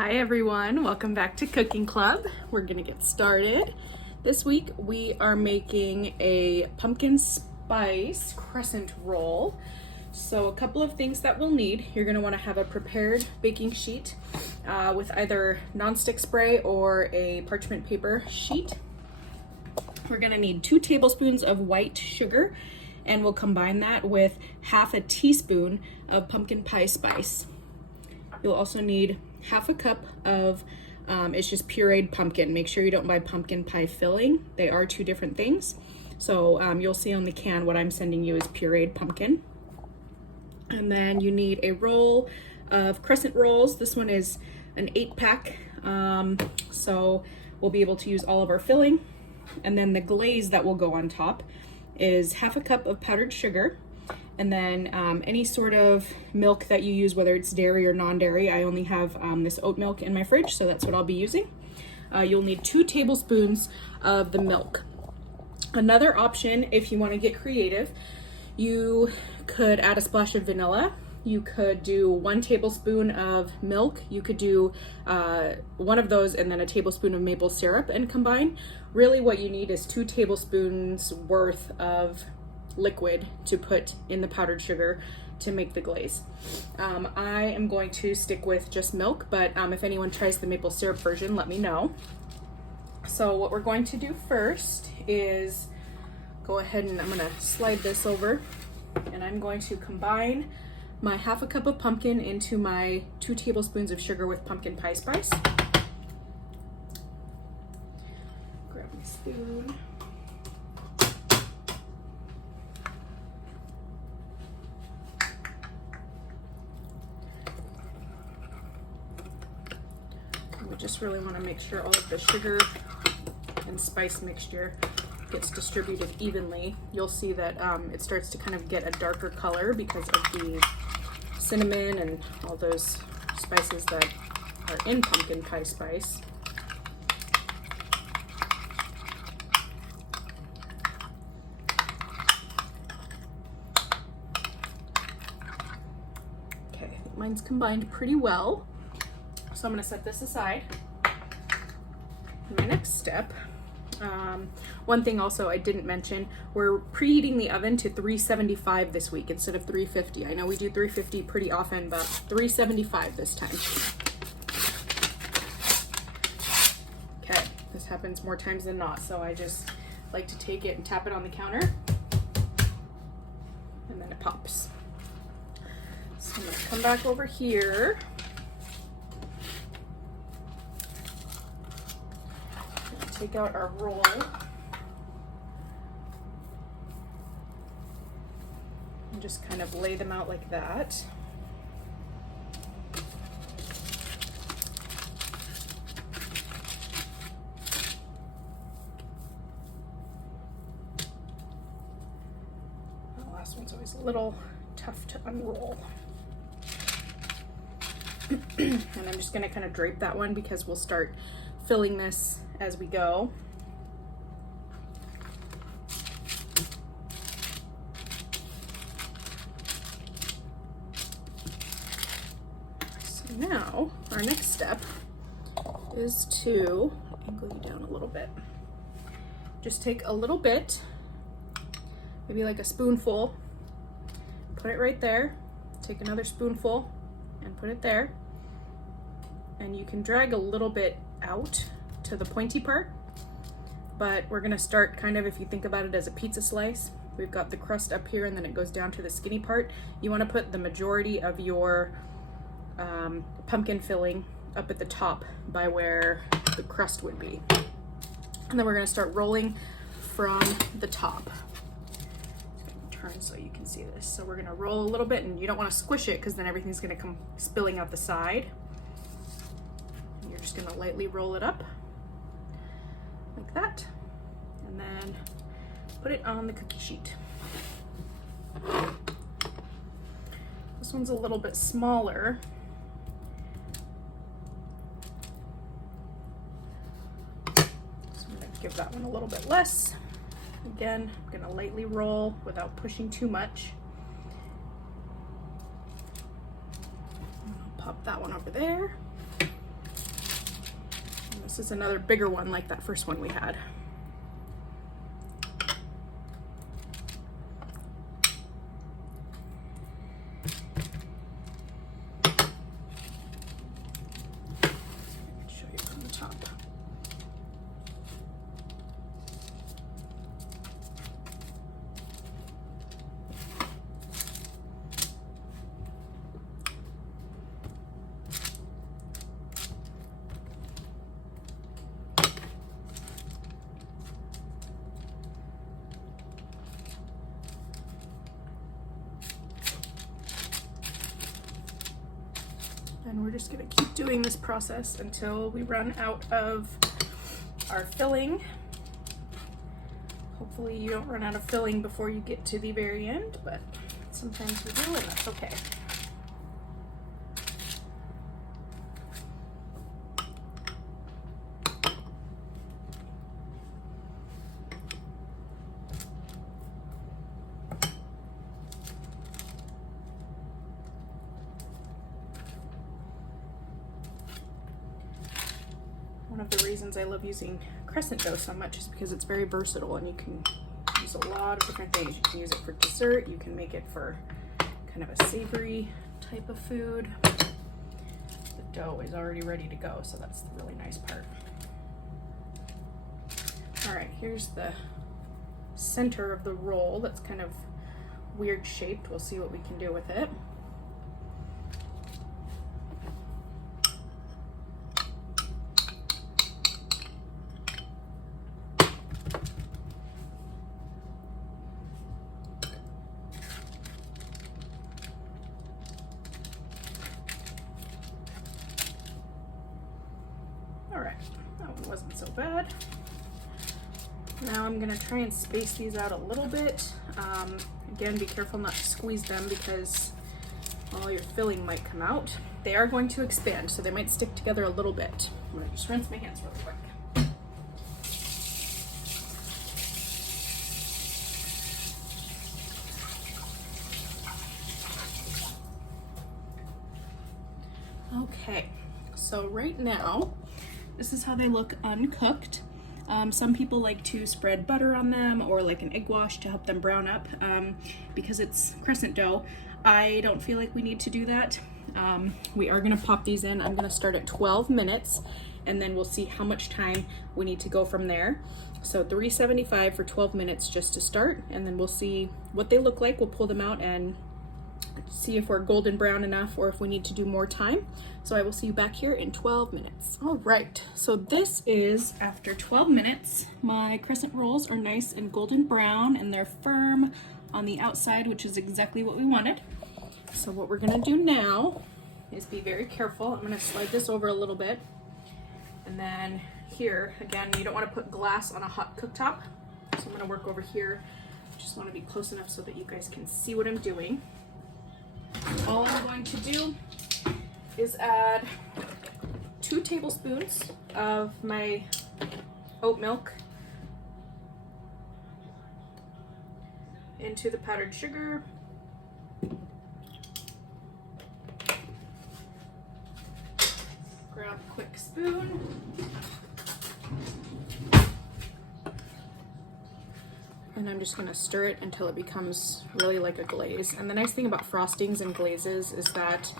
Hi everyone, welcome back to Cooking Club. We're gonna get started. This week we are making a pumpkin spice crescent roll. So a couple of things that we'll need. You're gonna wanna have a prepared baking sheet with either nonstick spray or a parchment paper sheet. We're gonna need 2 tablespoons of white sugar, and we'll combine that with half a teaspoon of pumpkin pie spice. You'll also need half a cup of, it's just pureed pumpkin. Make sure you don't buy pumpkin pie filling. They are 2 different things. So you'll see on the can what I'm sending you is pureed pumpkin. And then you need a roll of Crescent rolls. This one is an 8-pack. So we'll be able to use all of our filling. And then the glaze that will go on top is half a cup of powdered sugar. And then any sort of milk that you use, whether it's dairy or non-dairy. I only have this oat milk in my fridge, so that's what I'll be using. You'll need 2 tablespoons of the milk. Another option, if you want to get creative, you could add a splash of vanilla. You could do 1 tablespoon of milk. You could do one of those and then a tablespoon of maple syrup and combine. Really what you need is 2 tablespoons worth of liquid to put in the powdered sugar to make the glaze. I am going to stick with just milk, but if anyone tries the maple syrup version, let me know. So what we're going to do first is go ahead and I'm gonna slide this over, and I'm going to combine my half a cup of pumpkin into my 2 tablespoons of sugar with pumpkin pie spice. Grab my spoon. We just really want to make sure all of the sugar and spice mixture gets distributed evenly. You'll see that it starts to kind of get a darker color because of the cinnamon and all those spices that are in pumpkin pie spice. Okay, I think mine's combined pretty well. So I'm going to set this aside. My next step, one thing also I didn't mention, we're preheating the oven to 375 this week instead of 350. I know we do 350 pretty often, but 375 this time. Okay, this happens more times than not, so I just like to take it and tap it on the counter, and then it pops. So I'm going to come back over here. Take out our roll. And just kind of lay them out like that. The last one's always a little tough to unroll. And I'm just going to kind of drape that one because we'll start filling this as we go. So now our next step is to angle you down a little bit. Just take a little bit, maybe like a spoonful, put it right there. Take another spoonful and put it there. And you can drag a little bit out to the pointy part, but we're gonna start kind of, if you think about it as a pizza slice, we've got the crust up here and then it goes down to the skinny part. You wanna put the majority of your pumpkin filling up at the top by where the crust would be. And then we're gonna start rolling from the top. Turn so you can see this. So we're gonna roll a little bit, and you don't wanna squish it because then everything's gonna come spilling out the side. You're just gonna lightly roll it up like that, and then put it on the cookie sheet. This one's a little bit smaller. So I'm gonna give that one a little bit less. Again, I'm gonna lightly roll without pushing too much. I'll pop that one over there. This is another bigger one like that first one we had. Show you from the top. And we're just gonna keep doing this process until we run out of our filling. Hopefully you don't run out of filling before you get to the very end, but sometimes we do, and that's okay. One of the reasons I love using Crescent dough so much is because it's very versatile and you can use a lot of different things. You can use it for dessert, you can make it for kind of a savory type of food. The dough is already ready to go, so that's the really nice part. All right, here's the center of the roll that's kind of weird shaped. We'll see what we can do with it. All right, that one wasn't so bad. Now I'm gonna try and space these out a little bit. Again, be careful not to squeeze them because all your filling might come out. They are going to expand, so they might stick together a little bit. I'm gonna just rinse my hands really quick. Okay, so right now, this is how they look uncooked. Some people like to spread butter on them or like an egg wash to help them brown up. Because it's Crescent dough, I don't feel like we need to do that. We are gonna pop these in. I'm gonna start at 12 minutes and then we'll see how much time we need to go from there. So 375 for 12 minutes just to start, and then we'll see what they look like. We'll pull them out and see if we're golden brown enough or if we need to do more time. So I will see you back here in 12 minutes. All right, so this is after 12 minutes. My Crescent rolls are nice and golden brown and they're firm on the outside, which is exactly what we wanted. So what we're gonna do now is be very careful. I'm gonna slide this over a little bit. And then here, again, you don't wanna put glass on a hot cooktop. So I'm gonna work over here. Just wanna be close enough so that you guys can see what I'm doing. All I'm going to do is add 2 tablespoons of my oat milk into the powdered sugar. Grab a quick spoon. And I'm just gonna stir it until it becomes really like a glaze. And the nice thing about frostings and glazes is that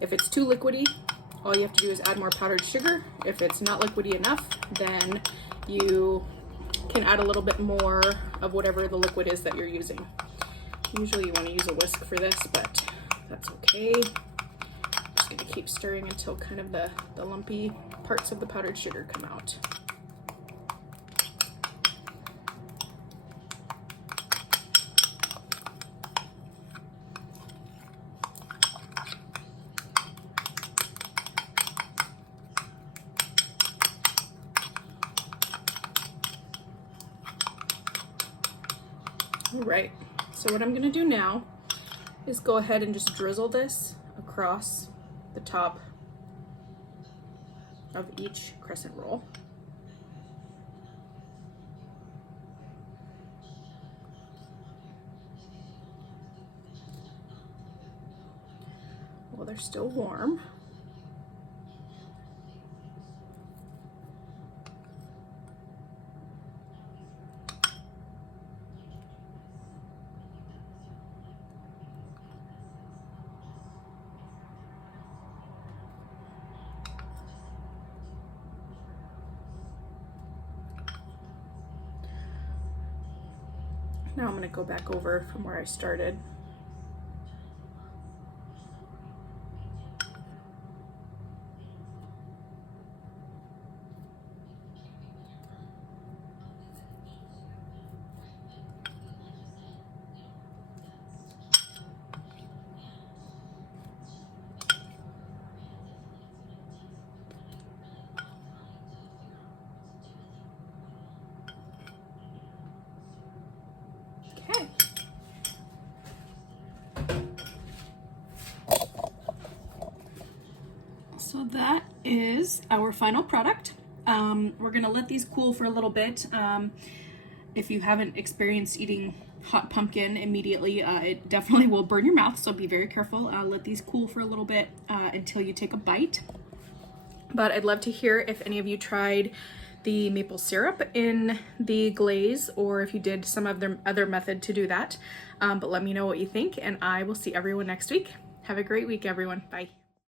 if it's too liquidy, all you have to do is add more powdered sugar. If it's not liquidy enough, then you can add a little bit more of whatever the liquid is that you're using. Usually you wanna use a whisk for this, but that's okay. I'm just gonna keep stirring until kind of the lumpy parts of the powdered sugar come out. All right, so what I'm gonna do now is go ahead and just drizzle this across the top of each crescent roll. Well, they're still warm. Now I'm gonna go back over from where I started. Okay. So that is our final product. We're gonna let these cool for a little bit. If you haven't experienced eating hot pumpkin immediately, it definitely will burn your mouth, so be very careful. Let these cool for a little bit until you take a bite. But I'd love to hear if any of you tried the maple syrup in the glaze, or if you did some other method to do that. But let me know what you think, and I will see everyone next week. Have a great week, everyone. Bye.